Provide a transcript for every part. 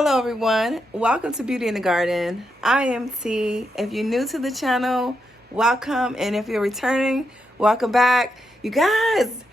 Hello everyone, welcome to Beauty in the Garden. I am T. If you're new to the channel, welcome, and if you're returning, welcome back. You guys,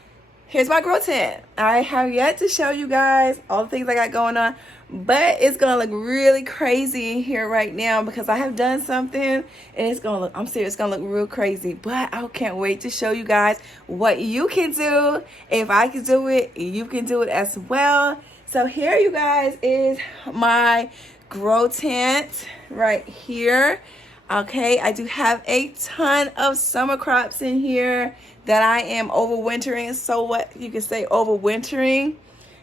here's my grow tent. I have yet to show you guys all the things I got going on, but it's gonna look really crazy in here right now because I have done something and it's gonna look, I'm serious, it's gonna look real crazy, but I can't wait to show you guys what you can do. If I can do it, you can do it as well. So here, you guys, is my grow tent right here. Okay, I do have a ton of summer crops in here that I am overwintering. So what you can say overwintering,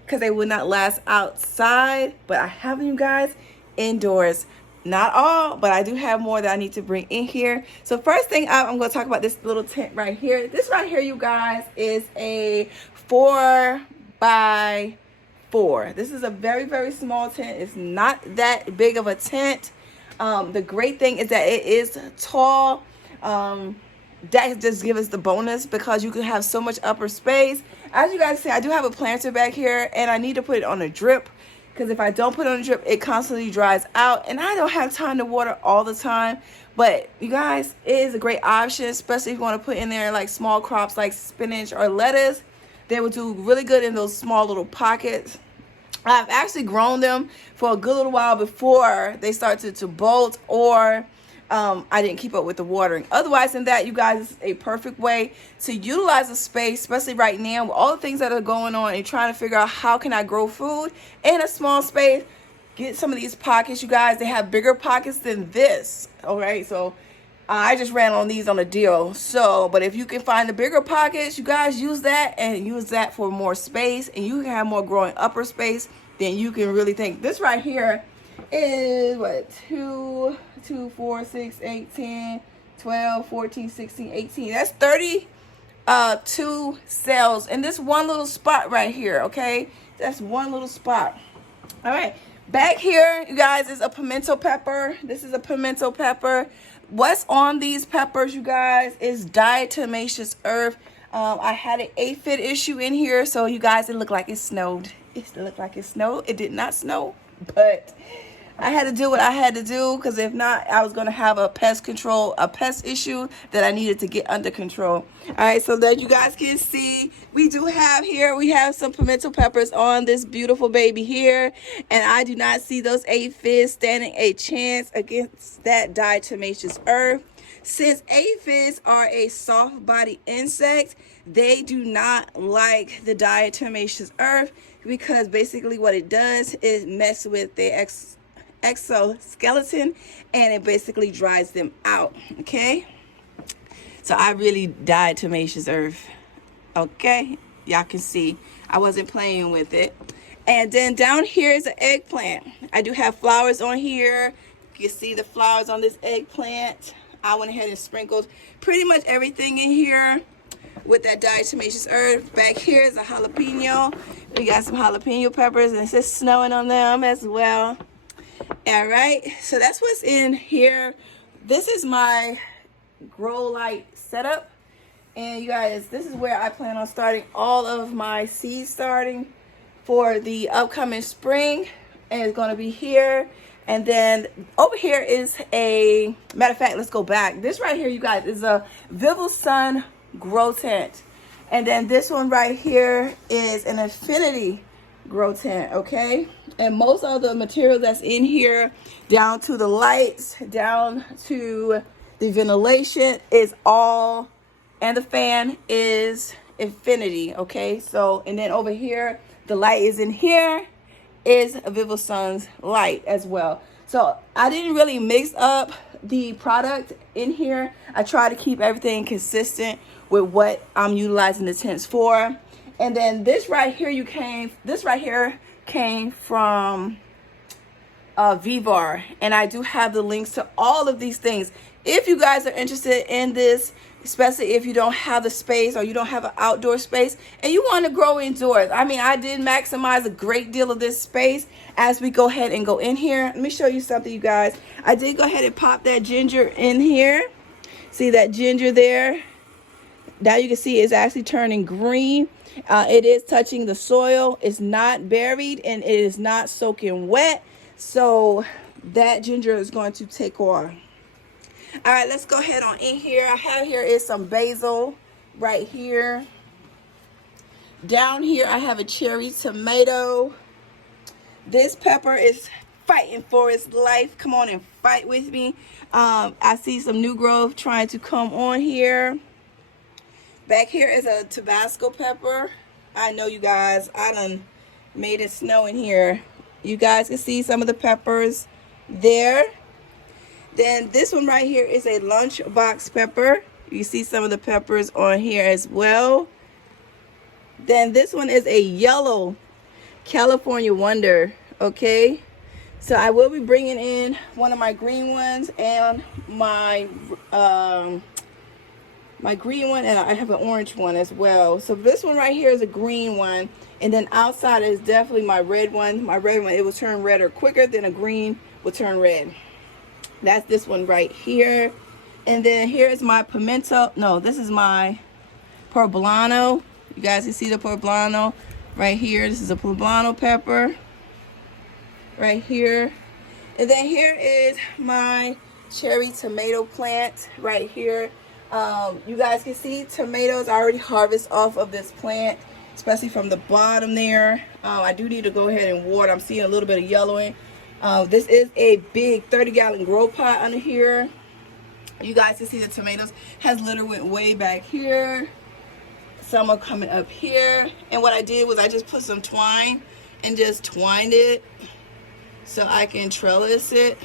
because they will not last outside, but I have them, you guys, indoors. Not all, but I do have more that I need to bring in here. So first thing up, I'm going to talk about this little tent right here. This right here, you guys, is a 4x4. This is a very, very small tent. It's not that big of a tent. The great thing is that it is tall. That just gives us the bonus because you can have so much upper space. As you guys see, I do have a planter back here and I need to put it on a drip because if I don't put it on a drip, it constantly dries out and I don't have time to water all the time. But you guys, it is a great option, especially if you want to put in there like small crops like spinach or lettuce. They will do really good in those small little pockets. I've actually grown them for a good little while before they started to bolt or I didn't keep up with the watering. Otherwise than that, you guys, this is a perfect way to utilize the space, especially right now with all the things that are going on and trying to figure out how can I grow food in a small space. Get some of these pockets, you guys. They have bigger pockets than this. All right, so I just ran on these on a deal. So, but if you can find the bigger pockets, you guys use that and use that for more space and you can have more growing upper space than you can really think. This right here is what, 2, 4, 6, 8, 10, 12, 14, 16, 18. That's 32 cells in this one little spot right here, okay? That's one little spot. All right, back here, you guys, is a pimento pepper. This is a pimento pepper. What's on these peppers, you guys, is diatomaceous earth. I had an aphid issue in here, so you guys, it looked like it snowed. It looked like it snowed. It did not snow, but I had to do what I had to do because if not, I was going to have a pest issue that I needed to get under control. All right, so that you guys can see, we have some pimento peppers on this beautiful baby here, and I do not see those aphids standing a chance against that diatomaceous earth. Since aphids are a soft-bodied insect, they do not like the diatomaceous earth because basically what it does is mess with their exoskeleton and it basically dries them out. Okay, so I really diatomaceous earth. Okay, y'all can see I wasn't playing with it. And then down here is an eggplant. I do have flowers on here. You can see the flowers on this eggplant. I went ahead and sprinkled pretty much everything in here with that diatomaceous earth. Back here is a jalapeno. We got some jalapeno peppers and it's just snowing on them as well. All right, so that's what's in here. This is my grow light setup. And you guys, this is where I plan on starting all of my seeds starting for the upcoming spring. And it's going to be here. And then over here is a, matter of fact, let's go back. This right here, you guys, is a Vival Sun grow tent. And then this one right here is an Infinity grow tent, okay? And most of the material that's in here, down to the lights, down to the ventilation, is all, and the fan is Infinity, okay? So, and then over here, the light is in here, is a Vival Sun's light as well. So I didn't really mix up the product in here. I try to keep everything consistent with what I'm utilizing the tents for. And then this right here came from Vivar, and I do have the links to all of these things. If you guys are interested in this, especially if you don't have the space or you don't have an outdoor space and you want to grow indoors. I mean, I did maximize a great deal of this space as we go ahead and go in here. Let me show you something, you guys. I did go ahead and pop that ginger in here. See that ginger there? Now you can see it's actually turning green. It is touching the soil. It's not buried and it is not soaking wet. So that ginger is going to take off. All right, let's go ahead on in here. I have here is some basil right here. Down here I have a cherry tomato. This pepper is fighting for its life. Come on and fight with me. I see some new growth trying to come on here. Back here is a Tabasco pepper. I know you guys, I done made it snow in here. You guys can see some of the peppers there. Then this one right here is a lunchbox pepper. You see some of the peppers on here as well. Then this one is a yellow California Wonder, okay? So I will be bringing in one of my green ones and my green one, and I have an orange one as well. So this one right here is a green one, and then outside is definitely my red one. My red one, it will turn redder quicker than a green will turn red. That's this one right here. And then here's my pimento. No, this is my poblano. You guys can see the poblano right here. This is a poblano pepper right here. And then here is my cherry tomato plant right here. You guys can see tomatoes I already harvest off of this plant, especially from the bottom there. I do need to go ahead and water. I'm seeing a little bit of yellowing. This is a big 30-gallon grow pot under here. You guys can see the tomatoes has literally went way back here. Some are coming up here. And what I did was I just put some twine and just twined it so I can trellis it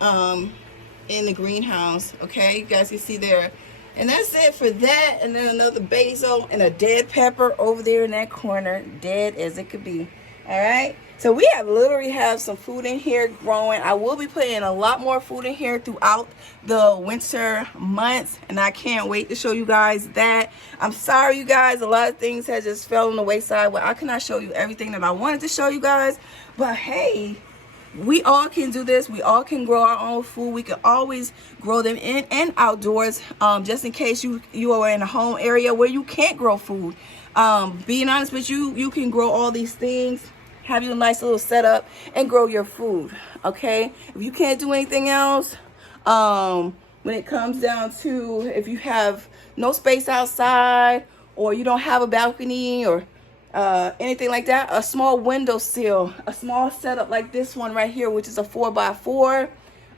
in the greenhouse. Okay, you guys can see there. And that's it for that. And then another basil and a dead pepper over there in that corner, dead as it could be. All right, so we literally have some food in here growing. I will be putting a lot more food in here throughout the winter months, and I can't wait to show you guys that. I'm sorry, you guys, a lot of things have just fell on the wayside where I cannot show you everything that I wanted to show you guys. But hey, we all can do this. We all can grow our own food. We can always grow them in and outdoors, just in case you are in a home area where you can't grow food. Being honest with you, you can grow all these things, have you a nice little setup, and grow your food. Okay, if you can't do anything else, when it comes down to if you have no space outside, or you don't have a balcony, or anything like that, a small windowsill, a small setup like this one right here, which is a 4x4,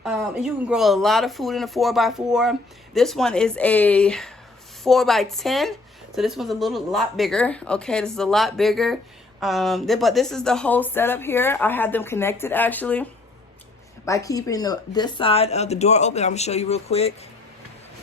and you can grow a lot of food in a 4x4. This one is a 4x10, so this one's a lot bigger. Okay, this is a lot bigger. But this is the whole setup here. I have them connected actually by keeping this side of the door open. I'm gonna show you real quick.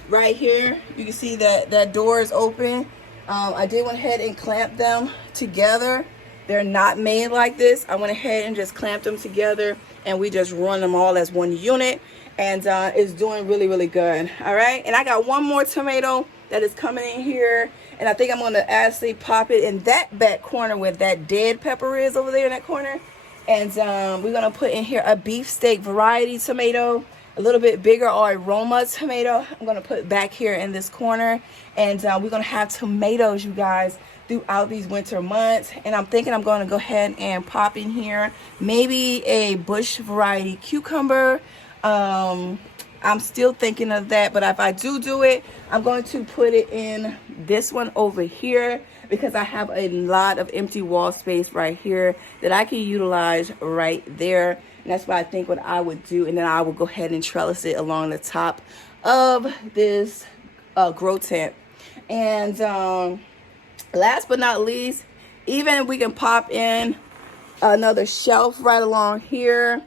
Right here, you can see that door is open. I did went ahead and clamp them together. They're not made like this. I went ahead and just clamped them together, and we just run them all as one unit, and it's doing really, really good. All right, and I got one more tomato that is coming in here, and I think I'm going to actually pop it in that back corner where that dead pepper is over there in that corner. And we're going to put in here a beefsteak variety tomato, a little bit bigger or aroma tomato. I'm going to put back here in this corner, and we're going to have tomatoes, you guys, throughout these winter months. And I'm thinking I'm going to go ahead and pop in here maybe a bush variety cucumber. I'm still thinking of that, but if I do it, I'm going to put it in this one over here, because I have a lot of empty wall space right here that I can utilize right there. And that's what I think what I would do. And then I will go ahead and trellis it along the top of this grow tent. And last but not least, even if we can pop in another shelf right along here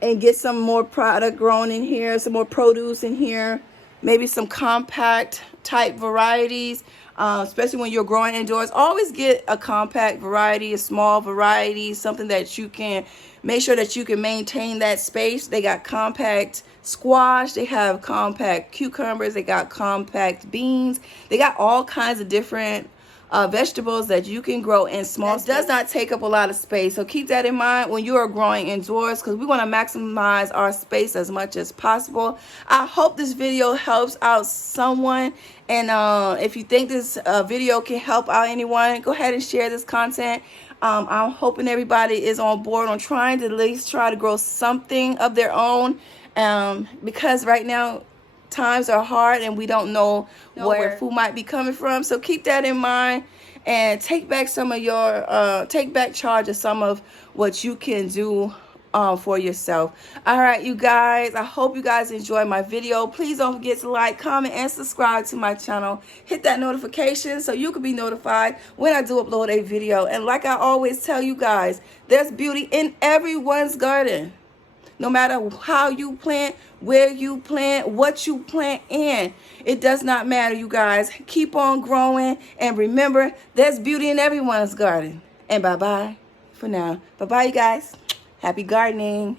and get some more product grown in here, some more produce in here, maybe some compact type varieties, especially when you're growing indoors. Always get a compact variety, a small variety, something that you can make sure that you can maintain that space. They got compact squash, they have compact cucumbers, they got compact beans, they got all kinds of different vegetables that you can grow in small. It does not take up a lot of space, so keep that in mind when you are growing indoors, because we want to maximize our space as much as possible. I hope this video helps out someone, and if you think this video can help out anyone, go ahead and share this content. I'm hoping everybody is on board on trying to at least try to grow something of their own, because right now times are hard and we don't know where food might be coming from. So keep that in mind and take back some of your take back charge of some of what you can do for yourself. All right, you guys, I hope you guys enjoyed my video. Please don't forget to like, comment, and subscribe to my channel. Hit that notification so you can be notified when I do upload a video. And like I always tell you guys, there's beauty in everyone's garden. No matter how you plant, where you plant, what you plant in, it does not matter, you guys. Keep on growing, and remember, there's beauty in everyone's garden. And bye-bye for now. Bye-bye, you guys. Happy gardening.